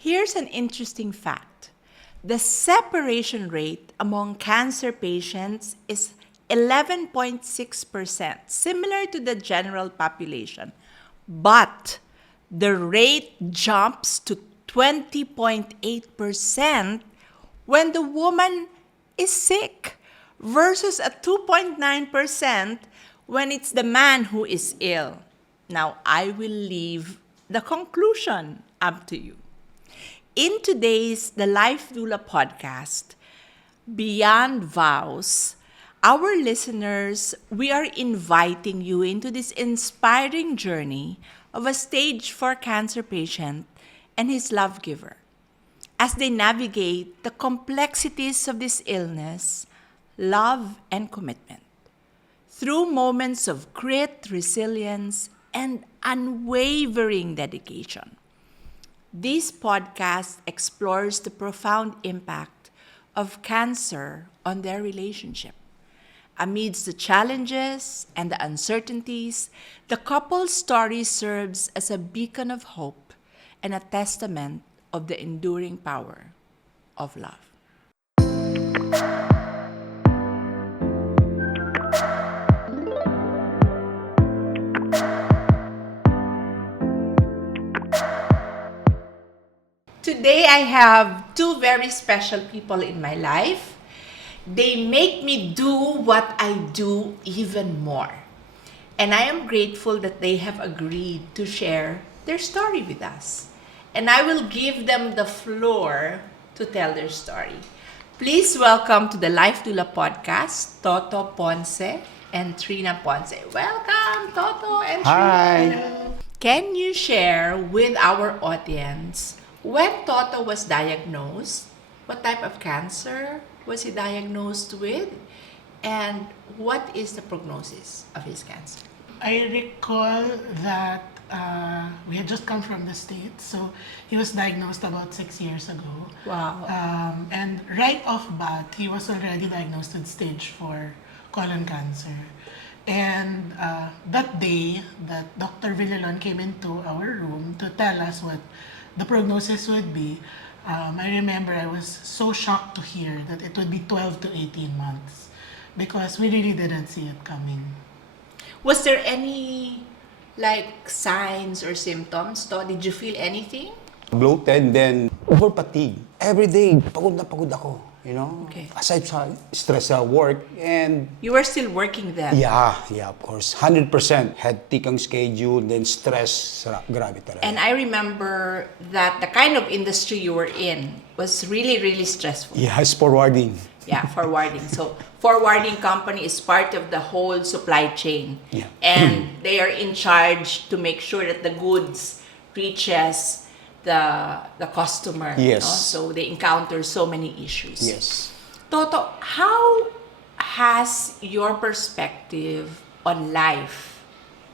Here's an interesting fact. The separation rate among cancer patients is 11.6%, similar to the general population. But the rate jumps to 20.8% when the woman is sick versus a 2.9% when it's the man who is ill. Now, I will leave the conclusion up to you. In today's The Life Doula podcast, Beyond Vows, our listeners, we are inviting you into this inspiring journey of a stage 4 cancer patient and his love giver as they navigate the complexities of this illness, love, and commitment. Through moments of grit, resilience, and unwavering dedication. This podcast explores the profound impact of cancer on their relationship. Amidst the challenges and the uncertainties, the couple's story serves as a beacon of hope and a testament of the enduring power of love. Today, I have two very special people in my life. They make me do what I do even more. And I am grateful that they have agreed to share their story with us. And I will give them the floor to tell their story. Please welcome to the Life Doula podcast, Toto Ponce and Trina Ponce. Welcome, Toto and Hi. Trina. Can you share with our audience when Toto was diagnosed, what type of cancer was he diagnosed with, and what is the prognosis of his cancer? I recall that we had just come from the States, so he was diagnosed about 6 years ago. Wow. And right off bat, he was already diagnosed with stage 4 colon cancer. And that day that Dr. Villalon came into our room to tell us what the prognosis would be, I remember I was so shocked to hear that it would be 12 to 18 months because we really didn't see it coming. Was there any signs or symptoms? Did you feel anything? Bloated, then over fatigue. Every day, pagod na pagod ako, Okay. Aside sa stress sa work, and You were still working then? yeah, of course. 100% hectic ang schedule, then stress, grabe talaga. And I remember that the kind of industry you were in was really, really stressful. Yeah, it's forwarding. Yeah, forwarding. So, forwarding company is part of the whole supply chain. Yeah. And they are in charge to make sure that the goods reaches the customer. Yes. So, they encounter so many issues. Yes. Toto, how has your perspective on life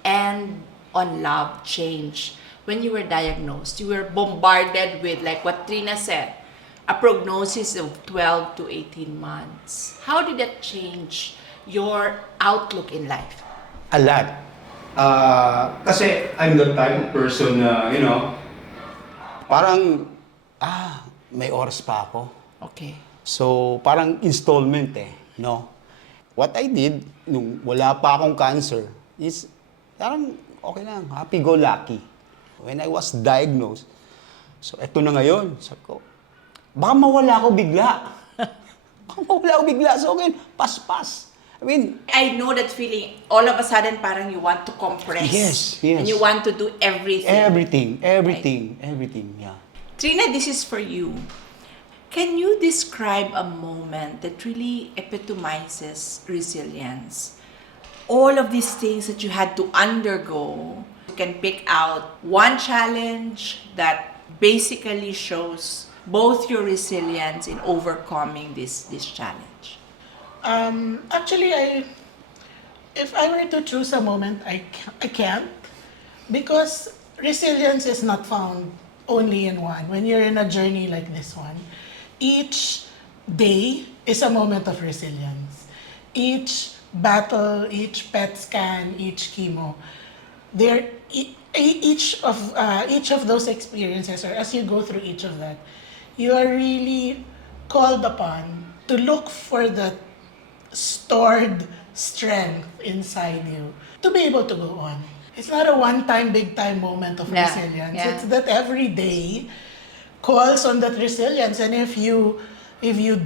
and on love changed when you were diagnosed? You were bombarded with, like what Trina said, a prognosis of 12 to 18 months. How did that change your outlook in life? A lot. Kasi I'm the type of person na, parang, may oras pa ako. Okay. So, parang installment no? What I did, nung wala pa akong cancer, is parang okay lang, happy-go-lucky. When I was diagnosed, so eto na ngayon, sabi ko, baka mawala ako bigla. So, okay, pas-pas. I know that feeling. All of a sudden, parang you want to compress. Yes. And you want to do everything. Everything, yeah. Trina, this is for you. Can you describe a moment that really epitomizes resilience? All of these things that you had to undergo. You can pick out one challenge that basically shows both your resilience in overcoming this challenge. Actually, if I were to choose a moment, I can't, because resilience is not found only in one. When you're in a journey like this one, each day is a moment of resilience. Each battle, each PET scan, each chemo, they're each of those experiences, or as you go through each of that, you are really called upon to look for the stored strength inside you to be able to go on. It's not a one-time, big-time moment of Yeah, resilience. yeah. It's that every day calls on that resilience, and if you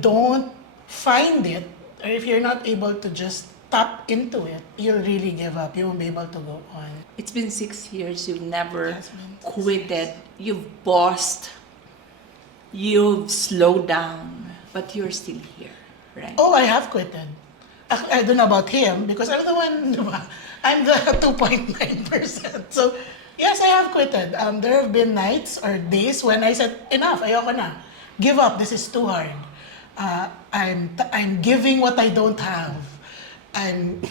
don't find it, or if you're not able to just tap into it, you'll really give up. You won't be able to go on. It's been 6 years. You've never It's been 6 quitted. You've paused. You've slowed down. But you're still here, right? Oh, I have quitted. I don't know about him because I'm the one, diba? I'm the 2.9%. So, yes, I have quitted. There have been nights or days when I said, enough, ayoko na. Give up, this is too hard. I'm giving what I don't have. I'm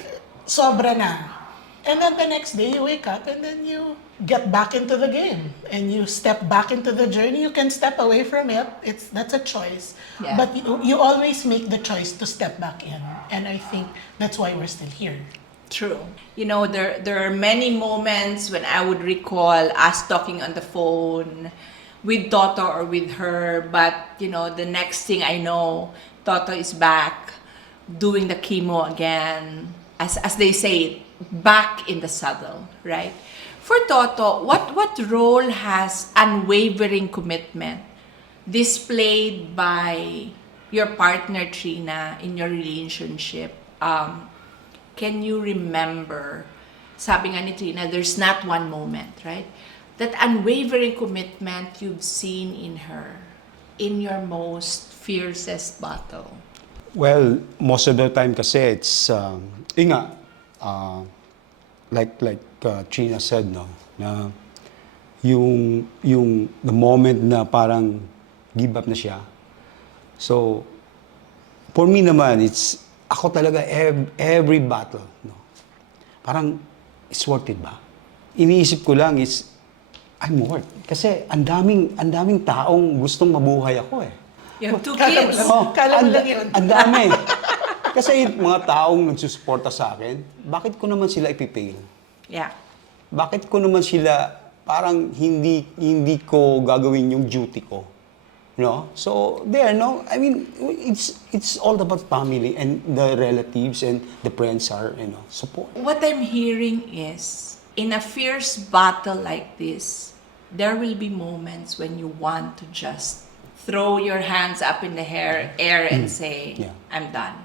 sobra na. And then the next day you wake up and then you get back into the game and you step back into the journey. You can step away from it. That's a choice. Yeah. But you always make the choice to step back in. And I think that's why we're still here. True. You know, there are many moments when I would recall us talking on the phone with Toto or with her, but you know, the next thing I know, Toto is back doing the chemo again. As they say, back in the saddle, right? For Toto, what role has unwavering commitment displayed by your partner Trina in your relationship? Can you remember, sabi nga ni Trina, there's not one moment, right? That unwavering commitment you've seen in her in your most fiercest battle. Well, most of the time kasi it's, yun nga, like Trina said, no, na yung the moment na parang give up na siya. So, for me naman, it's, ako talaga, every battle, no, parang, it's worth it ba? Iniisip ko lang is, I'm worth. Kasi ang daming taong gustong mabuhay ako eh. You have 2 Kala mo kids. lang. Kala mo lang yun. Ang dami. Kasi yung mga taong nagsusuporta sa akin, bakit ko naman sila ipipail? Yeah. Bakit ko naman sila parang hindi ko gagawin yung duty ko? No? So, there, no? I mean, it's all about family and the relatives and the friends are, support. What I'm hearing is, in a fierce battle like this, there will be moments when you want to just throw your hands up in the air and say, Yeah. I'm done.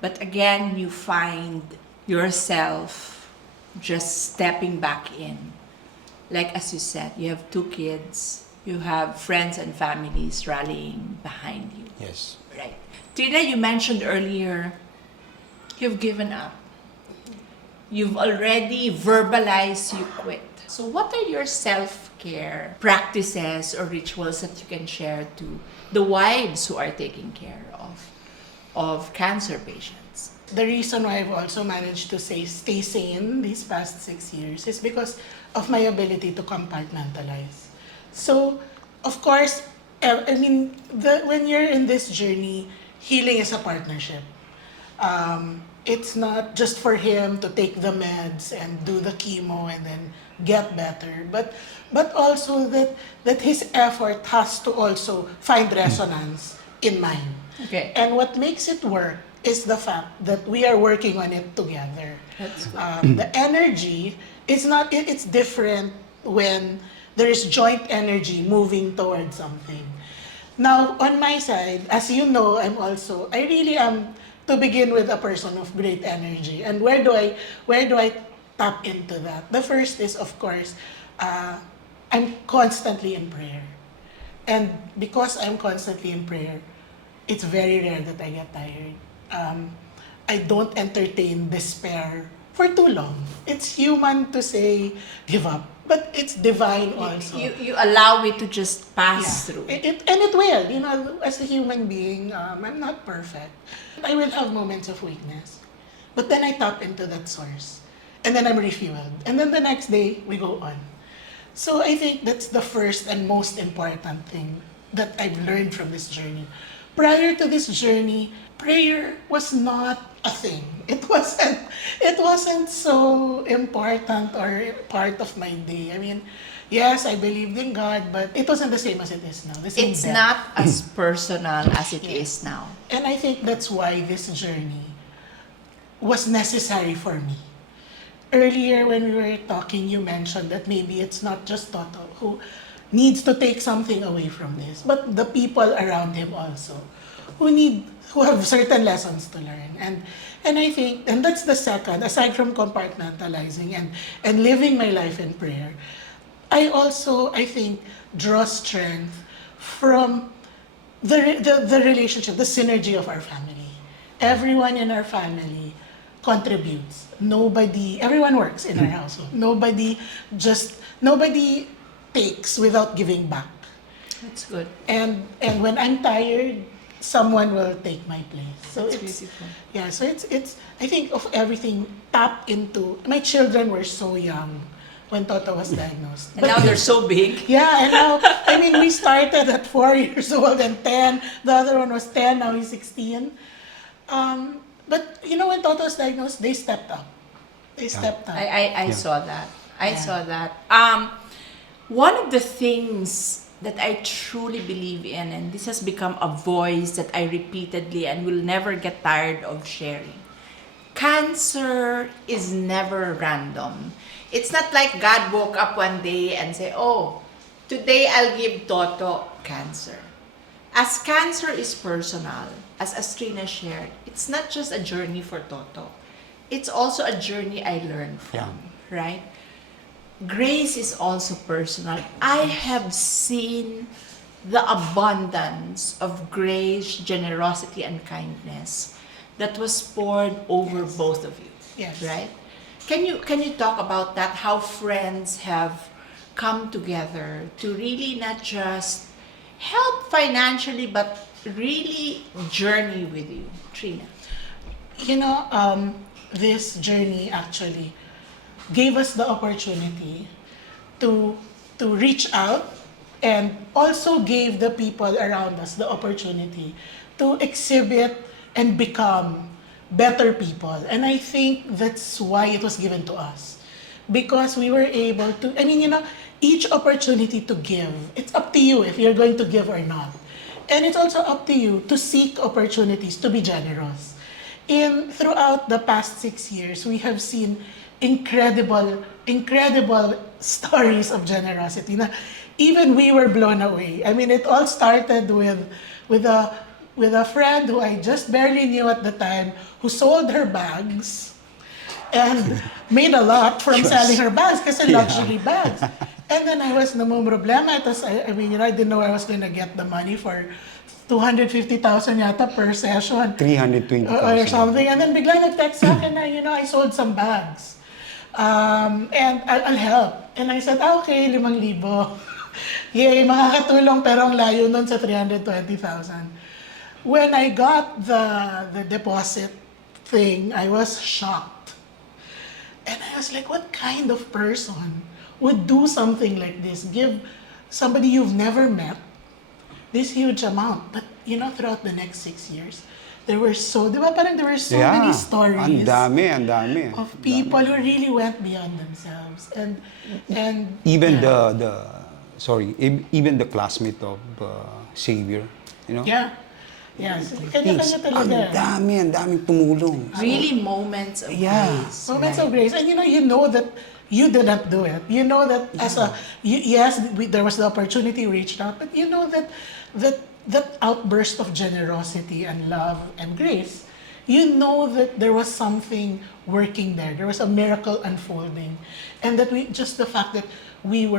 But again, you find yourself just stepping back in. Like as you said, you have 2 kids, you have friends and families rallying behind you. Yes. Right. Trina, you mentioned earlier, you've given up. You've already verbalized you quit. So what are your self-care practices or rituals that you can share to the wives who are taking care of cancer patients? The reason why I've also managed to stay sane these past 6 years is because of my ability to compartmentalize. So, of course, I mean, when you're in this journey, healing is a partnership. It's not just for him to take the meds and do the chemo and then get better, but also that his effort has to also find resonance in mine. Okay. And what makes it work is the fact that we are working on it together. That's good. The energy is not, it's different when there is joint energy moving towards something. Now, on my side, as you know, I really am, to begin with, a person of great energy. And where do I tap into that? The first is, of course, I'm constantly in prayer. And because I'm constantly in prayer, it's very rare that I get tired. I don't entertain despair for too long. It's human to say, give up. But it's divine also. You allow it to just pass through. And it will. As a human being, I'm not perfect. I will have moments of weakness. But then I tap into that source. And then I'm refueled. And then the next day, we go on. So I think that's the first and most important thing that I've learned from this journey. prior to this journey, prayer was not a thing. It wasn't so important or part of my day. I mean, yes, I believed in God, but it wasn't the same as it is now. The same It's depth. not as personal as it is now. And I think that's why this journey was necessary for me. Earlier when we were talking, you mentioned that maybe it's not just Toto who needs to take something away from this, but the people around him also who have certain lessons to learn. And I think, and that's the second, aside from compartmentalizing and living my life in prayer, I think, draw strength from the relationship, the synergy of our family. Everyone in our family contributes. Everyone works in our household. Nobody takes without giving back. That's good. And when I'm tired, someone will take my place. So That's it's beautiful. yeah. So it's I think of everything tap into. My children were so young when Toto was diagnosed. And now they're so big. Yeah, and now, I mean, we started at 4 years old and 10. The other one was 10, now he's 16. But, when Toto was diagnosed, they stepped up. They stepped up. I Yeah. saw that. I Yeah. saw that. One of the things that I truly believe in, and this has become a voice that I repeatedly and will never get tired of sharing. Cancer is never random. It's not like God woke up one day and say, "Oh, today I'll give Toto cancer." As cancer is personal, as Trina shared, it's not just a journey for Toto. It's also a journey I learned from, right? Grace is also personal. I have seen the abundance of grace, generosity, and kindness that was poured over both of you. Yes. Right? Can you talk about that? How friends have come together to really not just help financially, but really journey with you, Trina? This journey actually gave us the opportunity to reach out, and also gave the people around us the opportunity to exhibit and become better people. And I think that's why it was given to us. Because we were able to, each opportunity to give, it's up to you if you're going to give or not. And it's also up to you to seek opportunities to be generous. Throughout the past 6 years, we have seen incredible stories of generosity. Na even we were blown away. I mean, it all started with a friend who I just barely knew at the time, who sold her bags and made a lot from selling her bags kasi luxury bags. And then I was namumroblema. I didn't know I was gonna get the money for 250,000 yata per session. 320,000. Or something. And then bigla nag-text sa akin na, I sold some bags. And I'll help. And I said, okay, 5,000. Yay, makakatulong, pero ang layo nun sa 320,000. When I got the deposit thing, I was shocked. And I was like, what kind of person would do something like this? Give somebody you've never met this huge amount. But, throughout the next 6 years, there were so many stories. Ang dami. Of people who really went beyond themselves. And Even even the classmate of Xavier, Yeah. Yes. Things, Kanya-kanya talaga. ang daming tumulong. Really moments of Yeah. grace. Moments of grace. And you know that you did not do it. You know that there was the opportunity, reached out, but you know that outburst of generosity and love and grace, you know that there was something working there. There was a miracle unfolding. And that the fact that we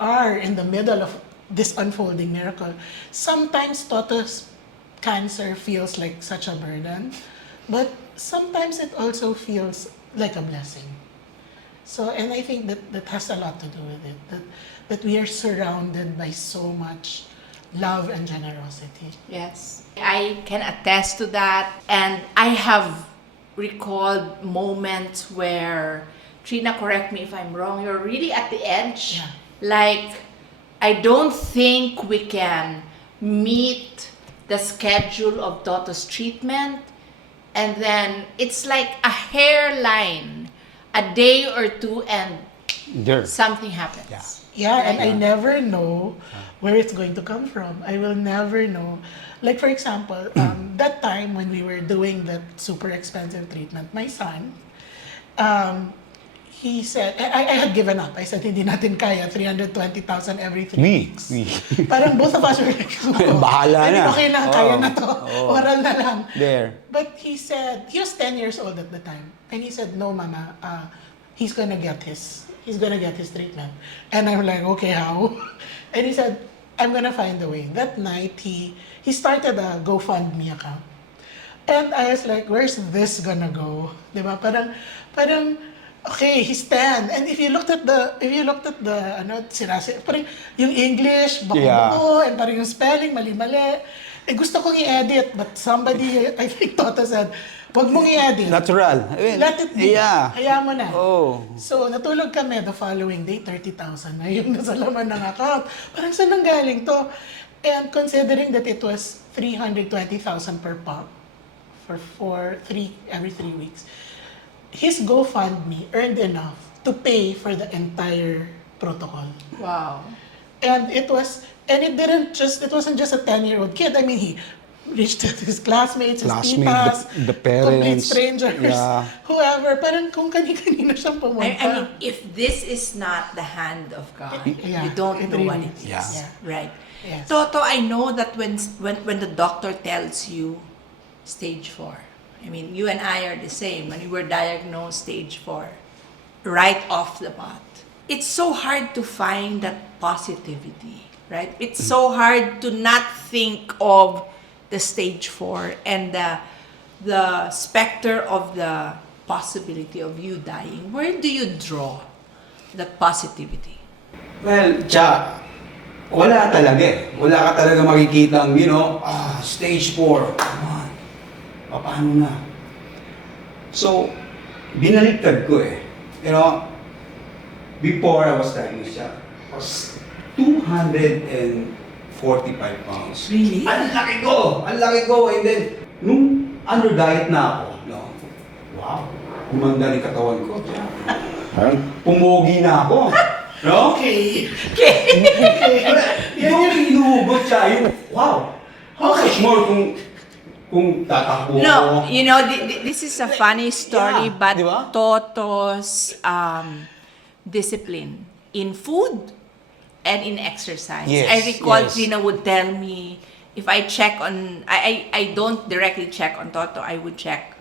are in the middle of this unfolding miracle. Sometimes Toto's cancer feels like such a burden, but sometimes it also feels like a blessing. So, and I think that has a lot to do with it, that we are surrounded by so much love and generosity. Yes. I can attest to that. And I have recalled moments where, Trina, correct me if I'm wrong, you're really at the edge. Yeah. Like, I don't think we can meet the schedule of Toto's treatment, and then it's like a hairline, a day or two, and There. something happens. Yeah. Yeah, and I never know where it's going to come from. I will never know. Like, for example, that time when we were doing that super expensive treatment, my son, he said, I had given up. I said, hindi natin kaya 320,000 every 3 weeks. We. Parang both of us were like, Bahala I mean, na. okay na, kaya Oh, na to. oh. Oral na lang. There. But he said, he was 10 years old at the time. And he said, no, mama, he's gonna get his treatment. And I'm like, okay, how? And he said, I'm gonna find a way. That night, he started a GoFundMe account. And I was like, where's this gonna go? Diba? Parang, okay, he's 10. And if you looked at the, parang yung English, bako-bako, and parang yung spelling, mali-mali. Eh, gusto kong i-edit, but somebody, I think Toto said, wag mong i-edit. Natural. I mean, Let it be. Yeah. Hayaan mo na. Oh. So, natulog kami the following day, 30,000 na yung nasa laman ng account. Parang saan nang galing to? And considering that it was 320,000 per pop for every 3 weeks, his GoFundMe earned enough to pay for the entire protocol. Wow. And it wasn't just a 10-year-old kid. I mean, he reached out to his classmates, his titas, the complete parents. strangers, Yeah. whoever. Parang kung kani-kanina siyang pumunta. I mean, if this is not the hand of God, Yeah, you don't it know what really it is. is. Yeah. Right. Yes. Toto, I know that when the doctor tells you stage 4, I mean, you and I are the same. When we were diagnosed stage 4, right off the bat, it's so hard to find that positivity, right? It's so hard to not think of the stage 4 and the specter of the possibility of you dying. Where do you draw that positivity? Well, wala talaga eh. Wala ka talaga makikita stage 4. Come on. Paano na? So, binaliktad ko eh. Before I was diagnosed, I was 245 pounds. Really? Ang laki ko! Ang laki ko! And then, nung under diet na ako, wow, gumanda ni katawan ko. Parang pumogi na ako. No? Okay. Yung inuhugot siya, wow. How much more kung tatakbo No, ko? this is a funny story, Yeah, but di ba? Toto's discipline in food and in exercise. Yes, I recall yes. Trina would tell me, if I check on, I don't directly check on Toto, I would check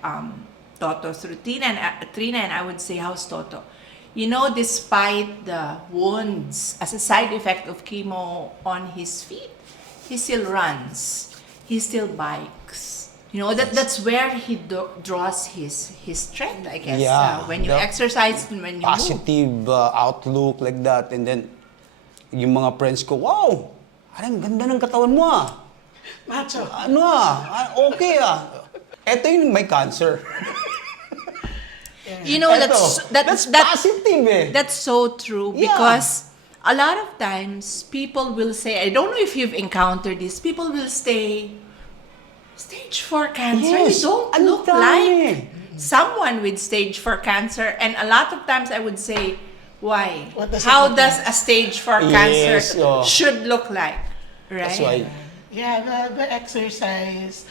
Toto through Trina, and I would say, how's Toto? Despite the wounds as a side effect of chemo on his feet, he still runs, he still bikes. That's where he draws his strength, I guess. Yeah, when you the exercise and when you move. Positive outlook like that. And then, yung mga friends ko, wow, ang ganda ng katawan mo ah. Macho. Okay ah. Eto yung may cancer. That's positive eh. That's so true, Yeah. because a lot of times people will say, I don't know if you've encountered this, people will say, stage 4 cancer, Yes, you don't ang look dami. like someone with stage 4 cancer. And a lot of times I would say, why? What does it How look does like? a stage 4 Yes, cancer oh. should look like? Right? That's why, Yeah, the exercise.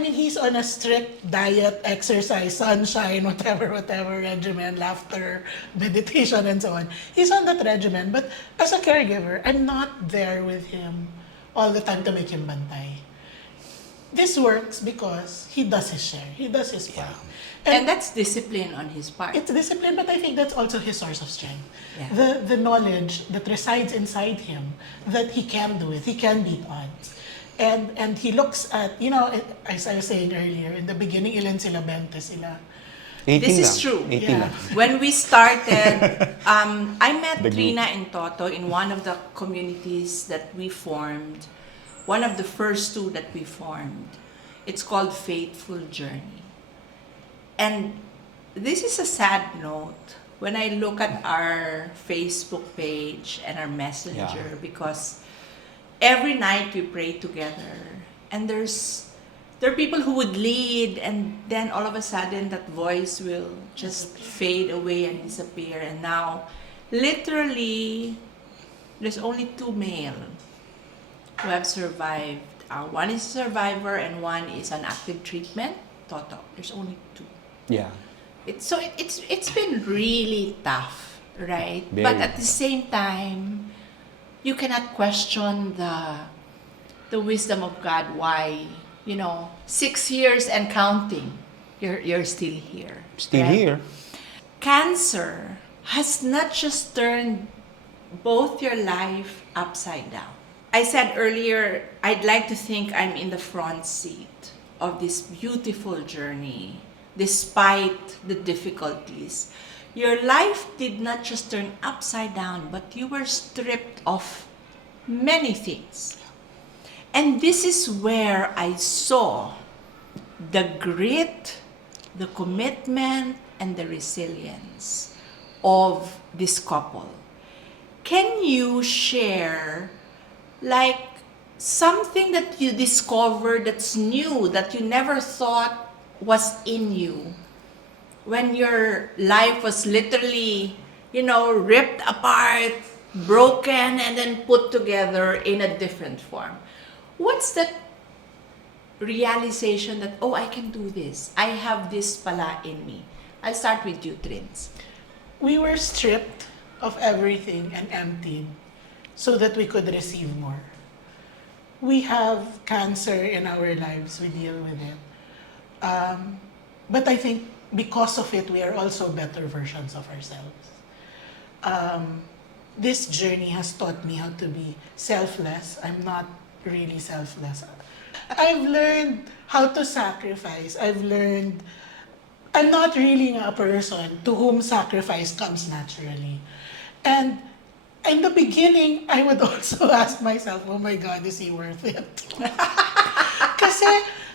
He's on a strict diet, exercise, sunshine, whatever regimen, laughter, meditation, and so on. He's on that regimen, but as a caregiver, I'm not there with him all the time to make him bantay. This works because he does his share. He does his part. And that's discipline on his part. It's discipline, but I think that's also his source of strength. Yeah. The knowledge that resides inside him that he can do it, he can beat odds. And he looks at, as I was saying earlier, in the beginning, ilan sila, 20 sila. 18 This is lang. true. 18 Yeah. lang. When we started, I met Trina and Toto in one of the communities that we formed, one of the first 2 that we formed. It's called Faithful Journey. And this is a sad note when I look at our Facebook page and our messenger, Yeah. because every night we pray together, And there are people who would lead, and then all of a sudden that voice will just fade away and disappear. And now, literally, there's only 2 male who have survived. One is a survivor and one is on active treatment. Toto. There's only 2. Yeah. It's been really tough, right? Very But at the tough. same time, you cannot question the wisdom of God. Why, 6 years and counting, you're still here. Still right? here. Cancer has not just turned both your life upside down. I said earlier, I'd like to think I'm in the front seat of this beautiful journey, despite the difficulties. Your life did not just turn upside down, but you were stripped of many things. And this is where I saw the grit, the commitment, and the resilience of this couple. Can you share like something that you discovered that's new, that you never thought was in you when your life was literally, ripped apart, broken, and then put together in a different form? What's that realization that, oh, I can do this. I have this pala in me. I'll start with you, Trins. We were stripped of everything and emptied so that we could receive more. We have cancer in our lives, we deal with it. But I think because of it, we are also better versions of ourselves. This journey has taught me how to be selfless. I'm not really selfless. I've learned how to sacrifice. I'm not really a person to whom sacrifice comes naturally. And in the beginning, I would also ask myself, oh my God, is he worth it? Kasi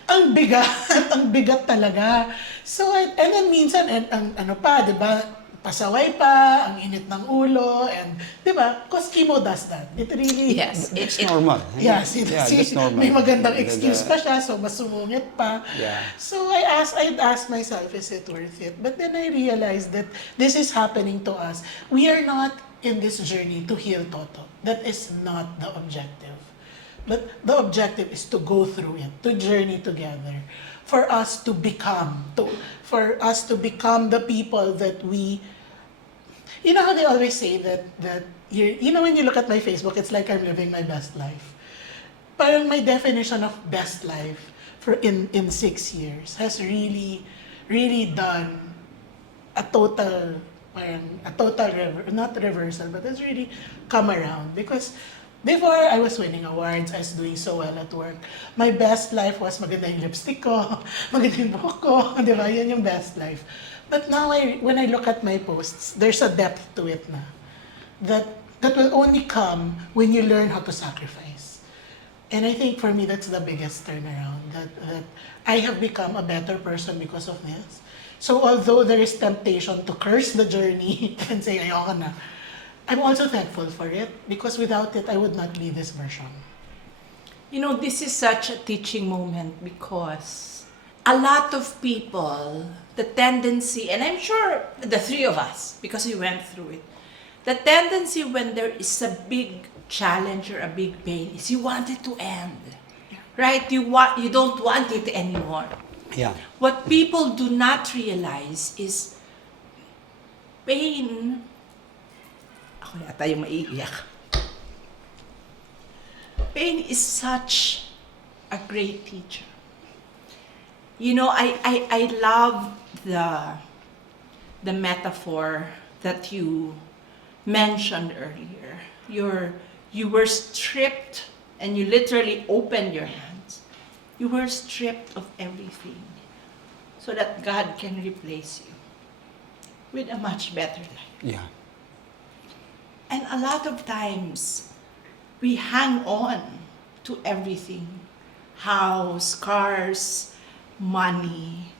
ang bigat talaga. So, and then minsan, ano pa, di ba, pasaway pa, ang init ng ulo, and, di ba, because chemo does that. It really... Yes. It's normal. Yes, that's normal. may magandang excuse pa siya, so mas sumungit pa. Yeah. So I'd ask myself, is it worth it? But then I realized that this is happening to us. We are not in this journey to heal Toto. That is not the objective. But the objective is to go through it, to journey together, for us to become the people that we... You know how they always say that when you look at my Facebook, it's like I'm living my best life. Parang my definition of best life in 6 years has really, really done a total not reversal, but it's really come around. Because before, I was winning awards, I was doing so well at work. My best life was maganda yung lipstick ko, maganda yung buhok ko, di ba? Yan yung best life. But now, when I look at my posts, there's a depth to it na. That will only come when you learn how to sacrifice. And I think for me, that's the biggest turnaround. That I have become a better person because of this. So although there is temptation to curse the journey and say, ayoko na, I'm also thankful for it, because without it, I would not be this version. This is such a teaching moment, because a lot of people, the tendency, and I'm sure the 3 of us, because we went through it, the tendency when there is a big challenge or a big pain is you want it to end, right? You don't want it anymore. Yeah. What people do not realize is pain. Ako yata yung maiiyak. Pain is such a great teacher. I love the metaphor that you mentioned earlier. You were stripped, and you literally opened your hands. You were stripped of everything so that God can replace you with a much better life. Yeah. And a lot of times, we hang on to everything. House, cars, money.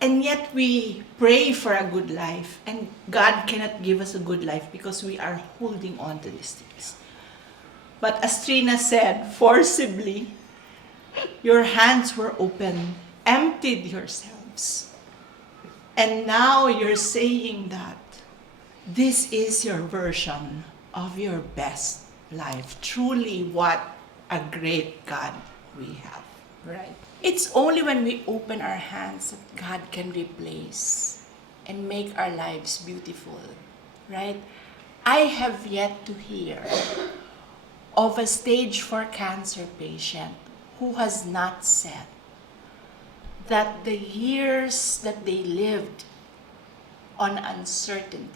And yet we pray for a good life. And God cannot give us a good life because we are holding on to these things. But as Trina said, forcibly, Your hands were open, emptied yourselves. And now you're saying that this is your version of your best life. Truly, what a great God we have, right? It's only when we open our hands that God can replace and make our lives beautiful, right? I have yet to hear of a stage 4 cancer patient who has not said that the years that they lived on uncertainty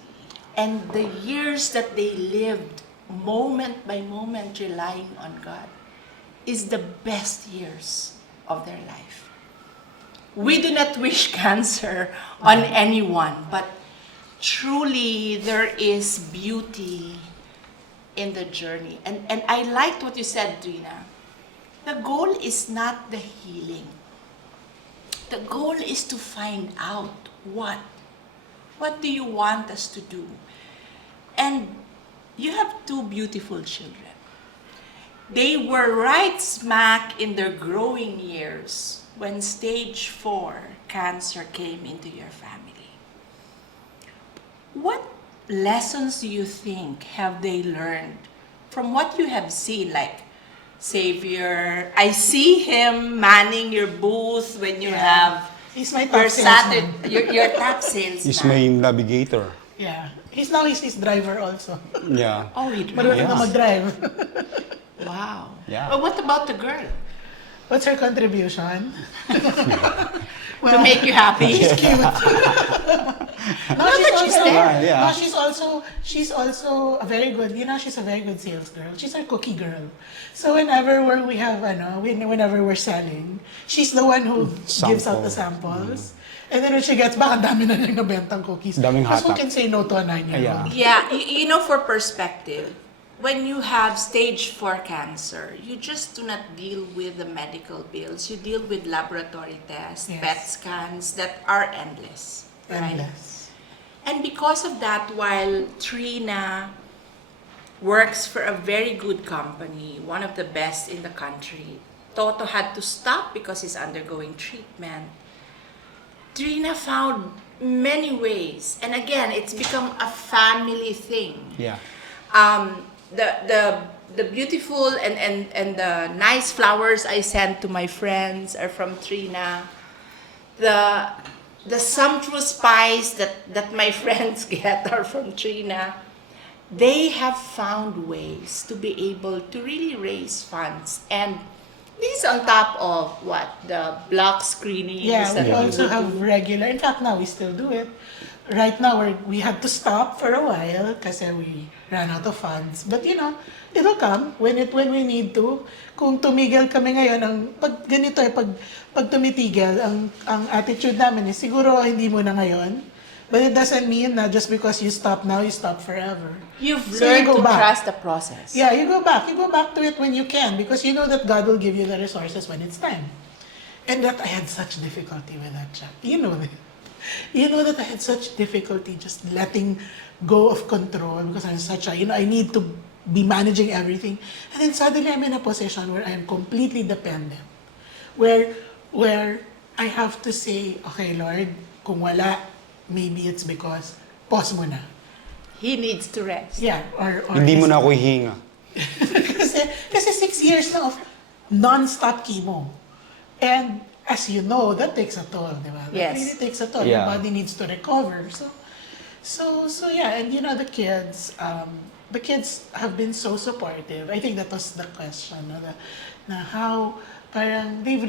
and the years that they lived moment by moment relying on God is the best years of their life. We do not wish cancer on anyone, but truly there is beauty in the journey. And I liked what you said, Trina. The goal is not the healing. The goal is to find out what. What do you want us to do? And you have two beautiful children. They were right smack in their growing years when stage 4 cancer came into your family. What lessons do you think have they learned from what you have seen? Like, Xavier, I see him manning your booth when you have He's my your top salesman. your top salesman. He's my navigator. Yeah. He's now his driver also. Yeah. Oh, he Marunong na Yeah. mag-drive. Wow. Yeah. But what about the girl? What's her contribution? To make you happy? She's cute. No, but she's there. Yeah. No, she's also a very good, she's a very good sales girl. She's our cookie girl. So whenever we have, whenever we're selling, she's the one who gives out the samples. And then when she gets back, ang dami na niyang nabentang cookies. Daming Because who hatak. can say no to a 9-year-old? Yeah. Yeah, you know, for perspective, when you have stage 4 cancer, you just do not deal with the medical bills. You deal with laboratory tests, Yes. PET scans that are endless. Right? Endless. And because of that, while Trina works for a very good company, one of the best in the country, Toto had to stop because he's undergoing treatment. Trina found many ways. And again, it's become a family thing. Yeah. The beautiful and the nice flowers I sent to my friends are from Trina. The sumptuous pies that my friends get are from Trina. They have found ways to be able to really raise funds. And this is on top of what? The block screenings. Yeah, that we you also would have do. regular. In fact, now we still do it. Right now, we had to stop for a while kasi we ran out of funds. But it'll come when we need to. Kung tumigil kami ngayon, pag ganito pag tumitigil, ang attitude namin is siguro hindi mo na ngayon. But it doesn't mean na just because you stop now, you stop forever. You've So you learned go to back. trust the process. Yeah, you go back. You go back to it when you can because you know that God will give you the resources when it's time. And that I had such difficulty with that, Jack. You know that. You know that I had such difficulty just letting go of control because I'm such a, I need to be managing everything. And then suddenly I'm in a position where I am completely dependent. Where I have to say, okay, Lord, kung wala, maybe it's because pause mo na. He needs to rest. Yeah, or Hindi mo na ako hihinga. kasi 6 years na of non-stop chemo. And as you know, that takes a toll, di ba? That Yes. really takes a toll. Yeah. Your body needs to recover. So yeah, and the kids have been so supportive. I think that was the question, no? Na how parang they've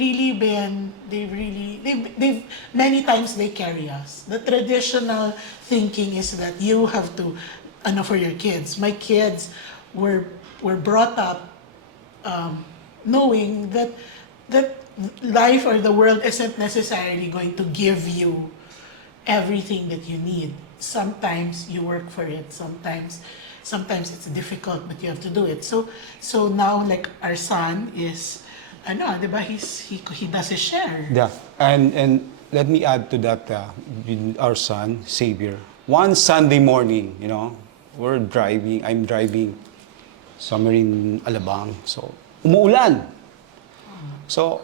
many times they carry us. The traditional thinking is that you have to, for your kids. My kids were brought up knowing that life or the world isn't necessarily going to give you everything that you need. Sometimes you work for it. Sometimes it's difficult, but you have to do it. So now, like our son is, diba? He does his share. Yeah. And let me add to that, with our son, Xavier. One Sunday morning, I'm driving somewhere in Alabang. So, umuulan. So,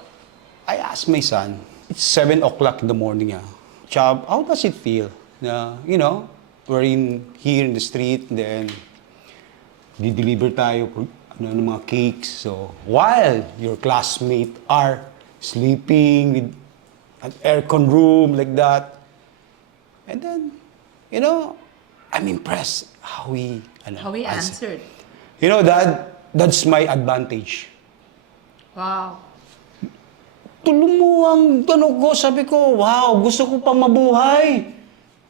I asked my son, it's 7 o'clock in the morning. Chab, how does it feel? We're here in the street, then di-deliver tayo ng mga cakes. So, while your classmates are sleeping with an aircon room like that, and then, I'm impressed how he answered. Dad, that's my advantage. Wow. Tulong mo ang ko, sabi ko, wow, gusto ko pa mabuhay.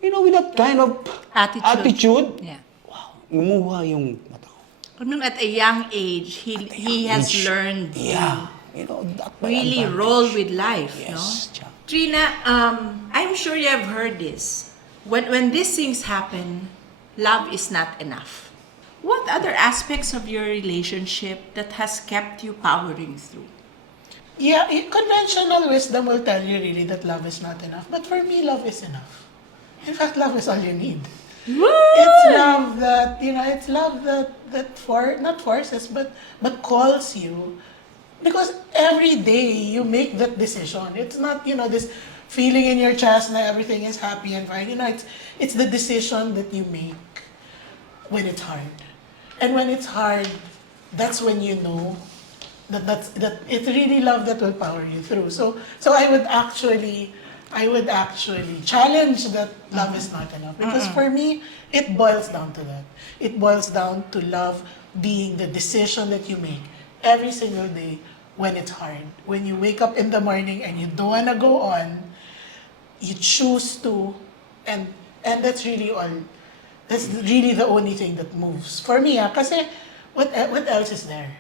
With that kind of attitude. Yeah. Wow, lumuha yung mata ko. I mean, at a young age, he has learned Yeah. to That really advantage. roll with life, Yes, no? Chab. Trina, I'm sure you have heard this. When these things happen, love is not enough. What other aspects of your relationship that has kept you powering through? Yeah, conventional wisdom will tell you really that love is not enough. But for me, love is enough. In fact, love is all you need. It's love that, it's love that not forces, but calls you. Because every day you make that decision. It's not, this feeling in your chest that everything is happy and fine. It's the decision that you make when it's hard. And when it's hard, that's when you know that it's really love that will power you through. So I would actually challenge that love is not enough. Because for me, it boils down to that. It boils down to love being the decision that you make every single day when it's hard. When you wake up in the morning and you don't wanna go on, you choose to, and that's really all. That's really the only thing that moves. For me, kasi what else is there?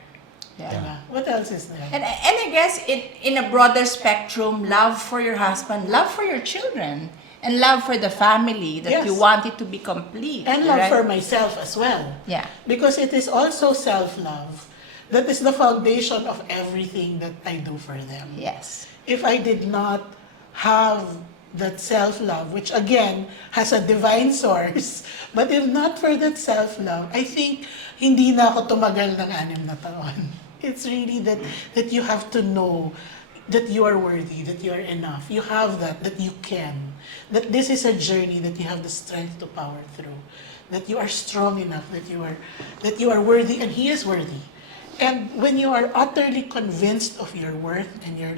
Yeah. Diba? What else is there? And I guess in a broader spectrum, love for your husband, love for your children, and love for the family that you Yes. want it to be complete. And love right? for myself as well. Yeah. Because it is also self-love that is the foundation of everything that I do for them. Yes. If I did not have that self-love, which again has a divine source, but if not for that self-love, I think hindi na ako tumagal ng 6 na taon. It's really that you have to know that you are worthy, that you are enough. You have that you can. That this is a journey that you have the strength to power through. That you are strong enough, that you are worthy, and he is worthy. And when you are utterly convinced of your worth and you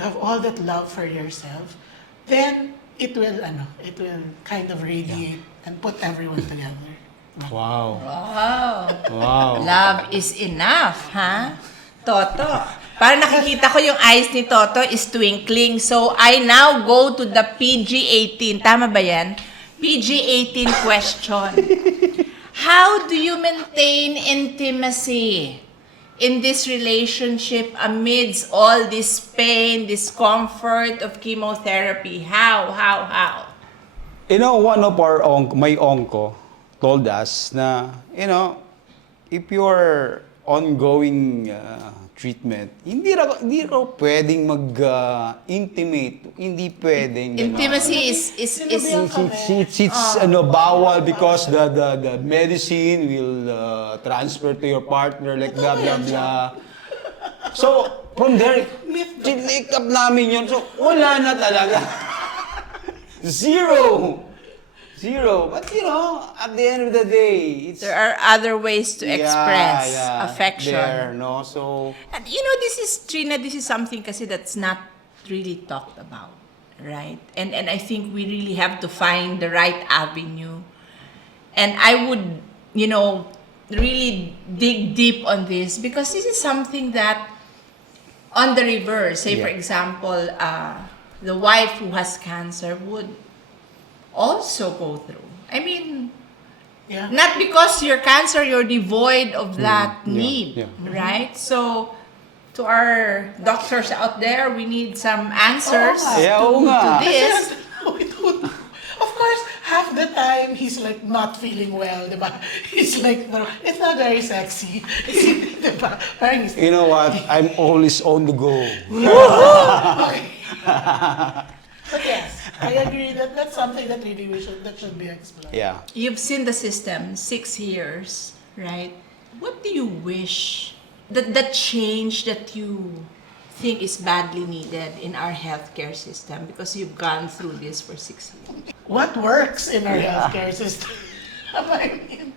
have all that love for yourself, then it will kind of radiate and put everyone together. Wow. Wow. Wow. Love is enough, ha? Toto. Para nakikita ko yung eyes ni Toto is twinkling. So, I now go to the PG-18. Tama ba yan? PG-18 question. How do you maintain intimacy in this relationship amidst all this pain, discomfort of chemotherapy? How? One of my uncle told us na, if your ongoing treatment, hindi raw pwedeng mag-intimate. Hindi pwedeng. Intimacy is It's bawal because the medicine will transfer to your partner like blah blah blah. So from there, chinik up namin yun. So wala na talaga. Zero. But at the end of the day, there are other ways to express affection. There, no? So And this is, Trina, this is something kasi that's not really talked about, right? And I think we really have to find the right avenue. And I would, really dig deep on this because this is something that, on the reverse, say for example, the wife who has cancer would also go through. I mean, not because you're cancer, you're devoid of that need, right? So, to our doctors out there, we need some answers to this. Of course, half the time he's like not feeling well, diba? He's like, it's not very sexy. Diba? Parang you know what? I'm always on the go. Okay. But yes, I agree that that's something that really that should be explored. Yeah. You've seen the system 6 years, right? What do you wish the change that you think is badly needed in our healthcare system because you've gone through this for 6 years? What works in our healthcare system? I mean,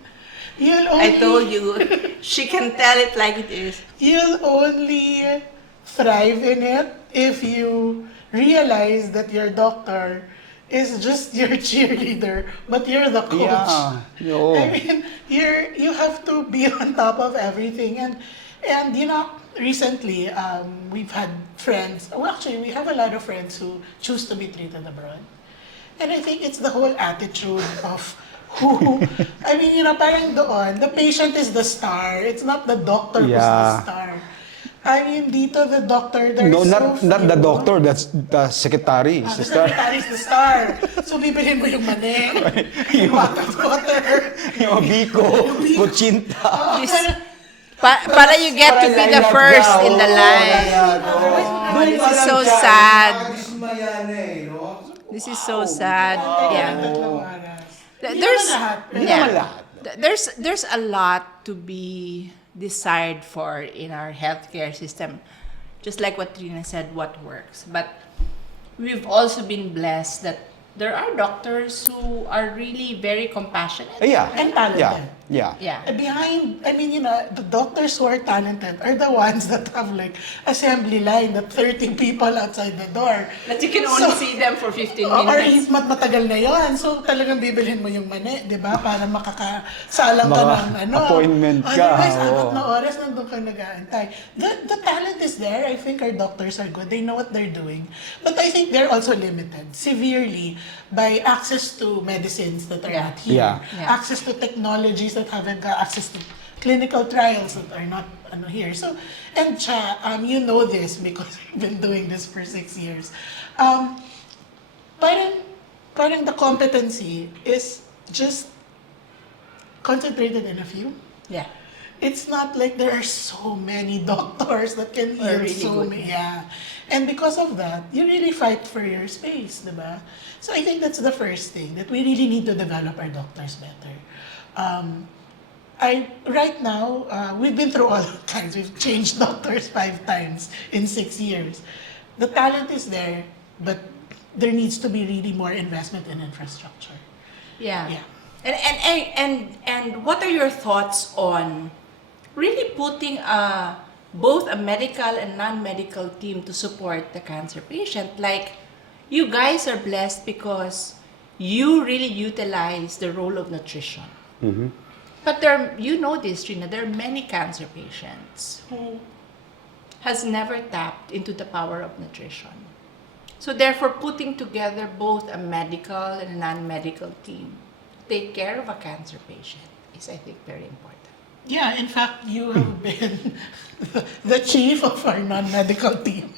you'll only, I told you, she can tell it like it is. you'll only thrive in it if you realize that your doctor is just your cheerleader, but you're the coach. Yeah. Yo. I mean, you have to be on top of everything, and you know, recently we've had friends. Well, actually, we have a lot of friends who choose to be treated abroad, and I think it's the whole attitude of who. I mean, you know, parang doon, the patient is the star. It's not the doctor who's the Yeah. star. I mean, dito the doctor, there's No, so not the few. doctor, that's the secretary. The Sister. secretary is the star. So, bibilhin mo yung mani, yung water, Yung biko, kutsinta. This, para you get to be the first in the line. This is so sad. This is so sad. Yeah. There's there's a lot to be desired for in our healthcare system. Just like what Trina said, what works. But we've also been blessed that there are doctors who are really very compassionate. Yeah. And talented. Yeah. Yeah. Behind, I mean, you know, the doctors who are talented are the ones that have like assembly line that 30 people outside the door. That you can only see them for 15 Or minutes. matagal na yon. So talagang bibilhin mo yung mani, di ba? Para makakasalang ka Baka ng ano. appointment O, ka, di ba? Sa oo. apat na oras nandun ka nag-aantay. The talent is there. I think our doctors are good. They know what they're doing. But I think they're also limited severely by access to medicines that are not here. Yeah. Yeah. Access to technologies that haven't got access to clinical trials that are not here. So, and Cha, you know this because you've been doing this for 6 years. Parang the competency is just concentrated in a few. Yeah. It's not like there are so many doctors that can heal really so good. many. Yeah. And because of that, you really fight for your space, diba? So I think that's the first thing, that we really need to develop our doctors better. Right now, we've been through all kinds. We've changed doctors 5 times in 6 years. The talent is there, but there needs to be really more investment in infrastructure. Yeah. Yeah. And what are your thoughts on really putting both a medical and non-medical team to support the cancer patient? Like, you guys are blessed because you really utilize the role of nutrition. But you know this, Trina, there are many cancer patients who has never tapped into the power of nutrition. So therefore, putting together both a medical and a non-medical team to take care of a cancer patient is, I think, very important. Yeah, in fact, you have been the chief of our non-medical team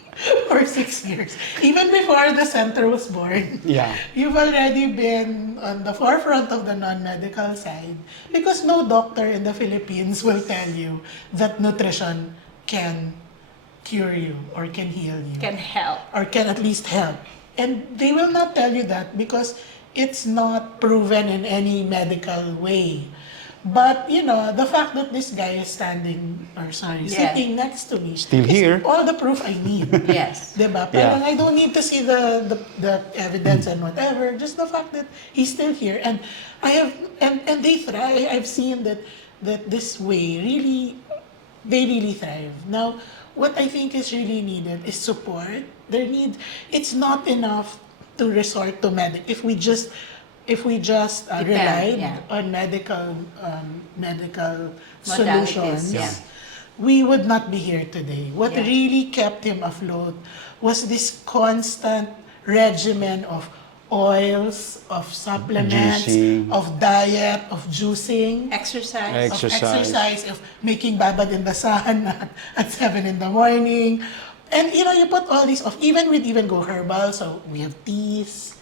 for 6 years. Even before the center was born, Yeah. you've already been on the forefront of the non-medical side because no doctor in the Philippines will tell you that nutrition can cure you or can heal you Can help. or can at least help. And they will not tell you that because it's not proven in any medical way. But, you know, the fact that this guy is sitting next to me Still is here. all the proof I need. Yes. Diba? Yeah. Parang I don't need to see the evidence and whatever. Just the fact that he's still here. And and they thrive. I've seen that this way they really thrive. Now, what I think is really needed is support. It's not enough to resort to if we just relied yeah. on medical Modalities, solutions, yeah. we would not be here today. What Yeah. really kept him afloat was this constant regimen of oils, of supplements, Juicing. of diet, of juicing, Exercise. of Exercise. exercise, of making babad in the sun at 7 in the morning. And you know, you put all these we even go herbal, so we have teas.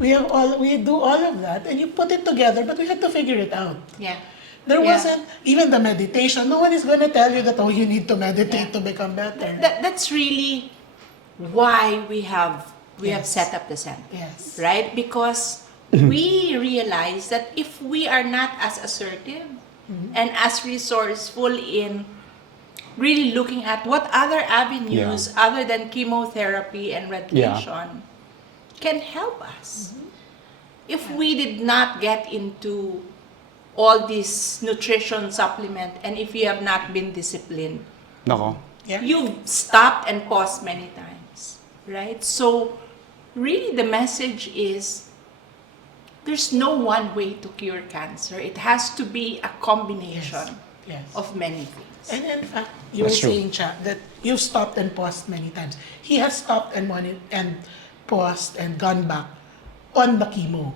We do all of that, and you put it together, but we had to figure it out. Yeah. There Yeah. wasn't even the meditation. No one is going to tell you that, you need to meditate to become better. That's really why we have set up the center. Yes. Right? Because we realize that if we are not as assertive and as resourceful in really looking at what other avenues other than chemotherapy and radiation can help us. If we did not get into all this nutrition supplement and if you have not been disciplined, Nako. Yeah. you've stopped and paused many times, right? So really the message is there's no one way to cure cancer. It has to be a combination Yes. of many things. And in fact, you were That's true. saying, Cha, that you've stopped and paused many times. He has stopped and paused and gone back on the chemo.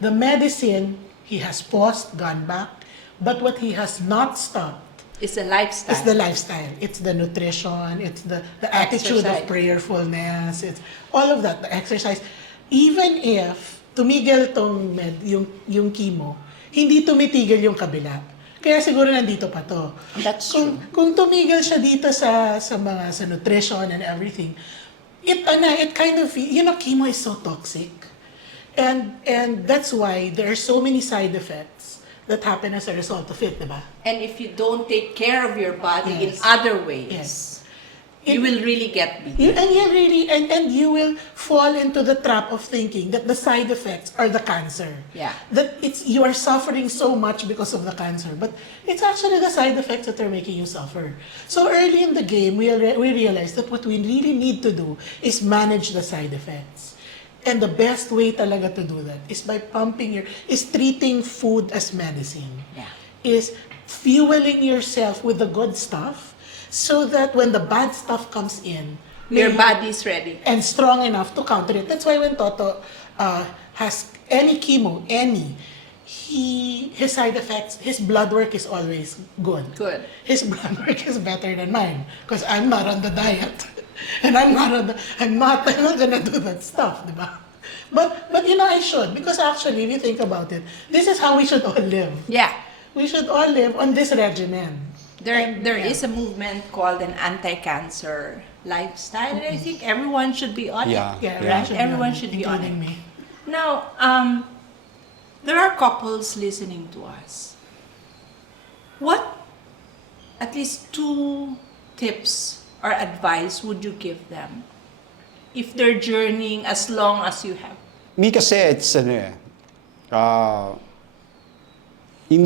The medicine, he has paused, gone back, but what he has not stopped It's a lifestyle. is the lifestyle. It's the nutrition, it's the attitude of Exercise. prayerfulness, it's all of that, the exercise. Even if tumigil tong yung chemo, hindi tumitigil yung kabila. Kaya siguro nandito pa to. That's Kung tumigil siya dito sa nutrition and everything, it kind of, chemo is so toxic. And that's why there are so many side effects that happen as a result of it, diba? And if you don't take care of your body in Yes. other ways, Yes. you will really get beat. And you will fall into the trap of thinking that the side effects are the cancer. Yeah. That you are suffering so much because of the cancer, but it's actually the side effects that are making you suffer. So early in the game, we realized that what we really need to do is manage the side effects. And the best way talaga to do that is by treating food as medicine. Yeah. Is fueling yourself with the good stuff so that when the bad stuff comes in, Your body's ready. and strong enough to counter it. That's why when Toto has any chemo, his side effects, his blood work is always good. Good. His blood work is better than mine because I'm not on the diet, and I'm not gonna do that stuff, diba? But I should, because actually, if you think about it, this is how we should all live. Yeah. We should all live on this regimen. There is a movement called an anti-cancer lifestyle, and I think everyone should be on Yeah. it. Yeah, Right? Everyone should be on it. including me. Now, there are couples listening to us. What, at least 2 tips or advice would you give them if they're journeying as long as you have? Me kasi, it's in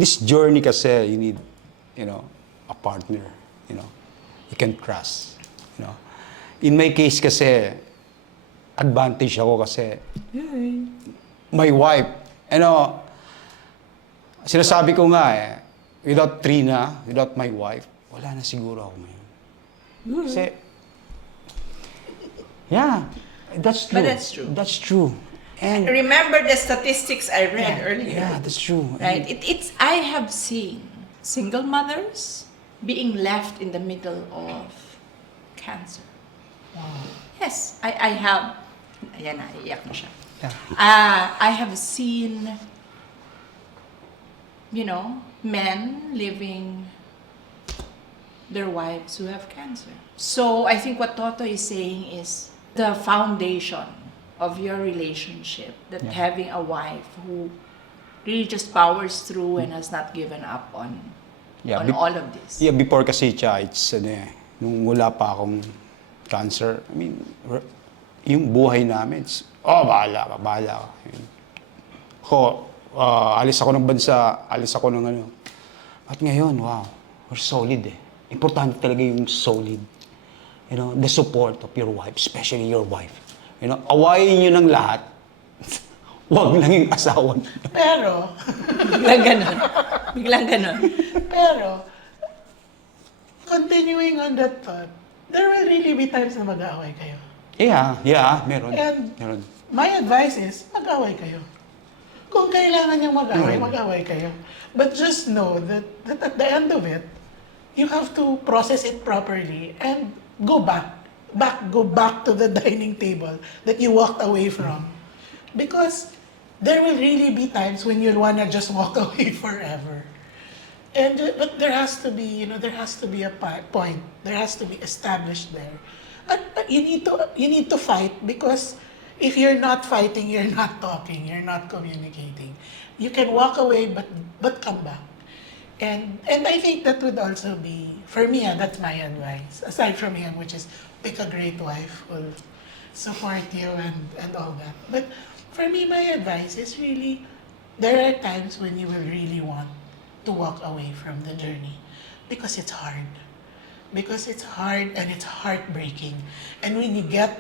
this journey kasi, you need, a partner, you can trust, In my case kasi, advantage ako kasi, my wife, sinasabi ko nga without Trina, without my wife, wala na siguro ako ngayon. Kasi, yeah, that's true. But that's true. That's true. And, Remember the statistics I read earlier. yeah, that's true. Right? I have seen single mothers being left in the middle of cancer. Yes, I have. Ayan na, iiyak na siya. Yeah. I have seen, men leaving their wives who have cancer. So I think what Toto is saying is the foundation of your relationship, that having a wife who really just powers through and has not given up on all of this. Yeah, before kasi it's nung wala pa akong cancer, I mean, yung buhay namin, it's, bahala ka. Alis ako ng bansa, alis ako ng At ngayon, wow, we're solid Importante talaga yung solid. The support of your wife, especially your wife. Awayin nyo ng lahat. Huwag lang yung asawa nyo. Pero, Biglang ganon. Pero, continuing on that thought, there will really be times na mag-aaway kayo. Yeah, meron. And Meron. my advice is, mag-aaway kayo. Kung kailangan niyang mag-aaway, mag-aaway kayo. But just know that at the end of it, you have to process it properly and go back to the dining table that you walked away from. Because there will really be times when you'll wanna just walk away forever. But there has to be, there has to be a point. There has to be established there. But you need to fight, because if you're not fighting, you're not talking, you're not communicating. You can walk away, but come back. And I think that would also be, for me, that's my advice. Aside from him, which is pick a great wife who'll support you and all that. But for me, my advice is really, there are times when you will really want to walk away from the journey because it's hard. Because it's hard and it's heartbreaking. And when you get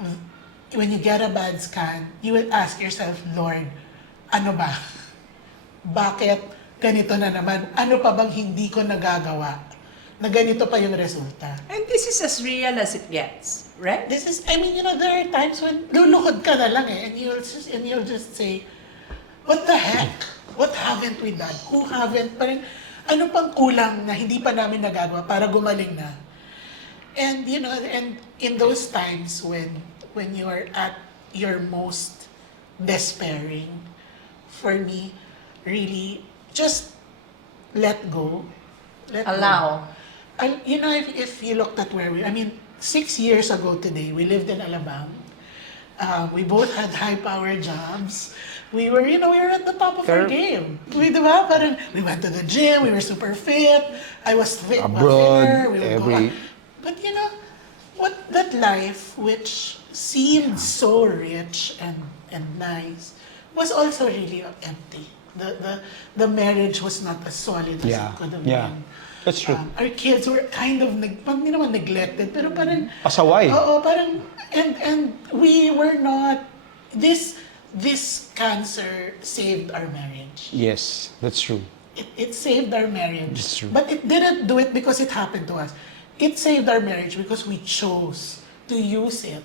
a bad scan, you will ask yourself, Lord, ano ba? Bakit ganito na naman? Ano pa bang hindi ko nagagawa na ganito pa yung resulta? And this is as real as it gets, right? This is, I mean, there are times when luluhod ka na lang and you'll just say, what the heck? What haven't we done? Who haven't? Parang, ano pang kulang na hindi pa namin nagagawa para gumaling na? And, and in those times when you are at your most despairing, for me, really, just let go. Allow. If you looked at where 6 years ago today, we lived in Alabang. We both had high-powered jobs. We were at the top of our game. Diba? Parang, we went to the gym, we were super fit. I was fit, Abroad, fitter, we would go out. But that life, which seemed so rich and nice, was also really empty. The marriage was not as solid as it could have been. That's true. Our kids were kind of hindi naman neglected, pero parang Pasaway. Oo, parang and we were not this cancer saved our marriage. Yes, that's true. It saved our marriage. That's true. But it didn't do it because it happened to us. It saved our marriage because we chose to use it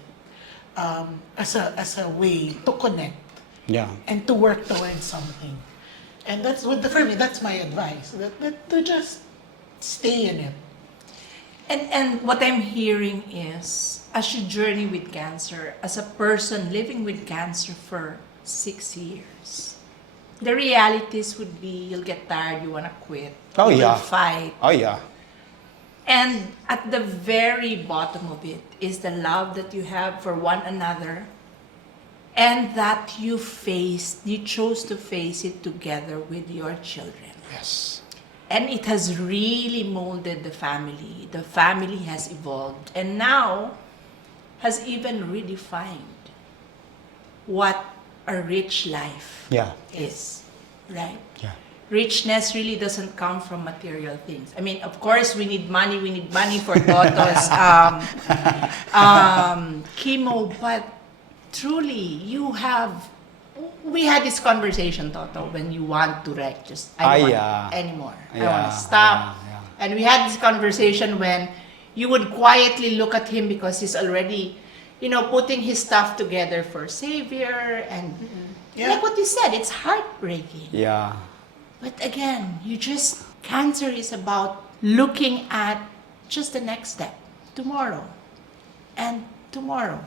as a way to connect Yeah. and to work towards something. And for me, that's my advice. That to just stay in it. And what I'm hearing is, as you journey with cancer, as a person living with cancer for 6 years, the realities would be you'll get tired, you want to quit, Oh, you yeah. will fight. Oh, yeah. And at the very bottom of it is the love that you have for one another, and that you chose to face it together with your children. Yes. And it has really molded the family. The family has evolved and now has even redefined what a rich life Yeah. is, right? Yeah. Richness really doesn't come from material things. I mean, of course, we need money for Toto's chemo, but truly, we had this conversation, Toto, when you want to wreck, I don't want anymore. I want to stop. Yeah. And we had this conversation when you would quietly look at him because he's already, putting his stuff together for Savior. And like what you said, it's heartbreaking. Yeah. But again, cancer is about looking at just the next step, tomorrow, and tomorrow.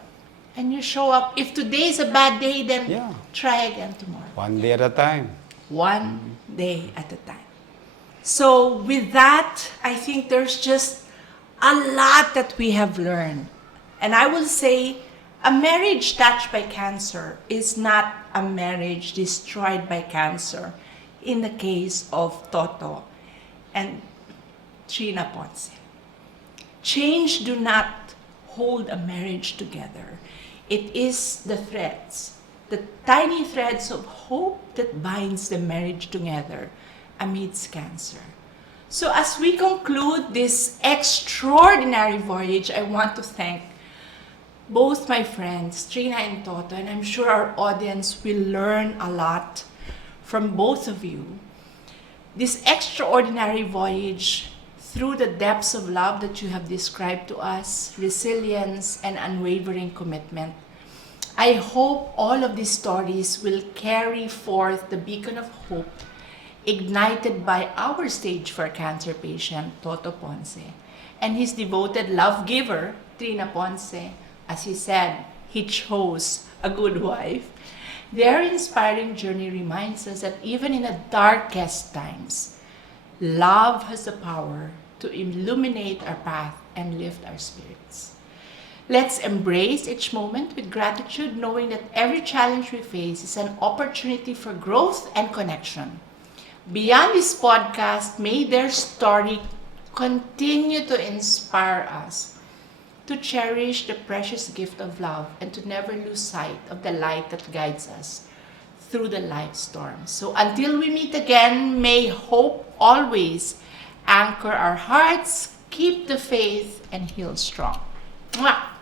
And you show up. If today is a bad day, then try again tomorrow. One day at a time. One day at a time. So with that, I think there's just a lot that we have learned. And I will say, a marriage touched by cancer is not a marriage destroyed by cancer in the case of Toto and Trina Ponce. Change do not hold a marriage together. It is the threads, the tiny threads of hope that binds the marriage together amidst cancer. So as we conclude this extraordinary voyage, I want to thank both my friends, Trina and Toto, and I'm sure our audience will learn a lot from both of you. This extraordinary voyage through the depths of love that you have described to us, resilience and unwavering commitment. I hope all of these stories will carry forth the beacon of hope ignited by our stage 4 cancer patient, Toto Ponce, and his devoted Lovegiver, Trina Ponce. As he said, he chose a good wife. Their inspiring journey reminds us that even in the darkest times, love has the power to illuminate our path and lift our spirits. Let's embrace each moment with gratitude, knowing that every challenge we face is an opportunity for growth and connection. Beyond this podcast, may their story continue to inspire us to cherish the precious gift of love and to never lose sight of the light that guides us through the life storm. So until we meet again, may hope always anchor our hearts, keep the faith, and heal strong. Mwah!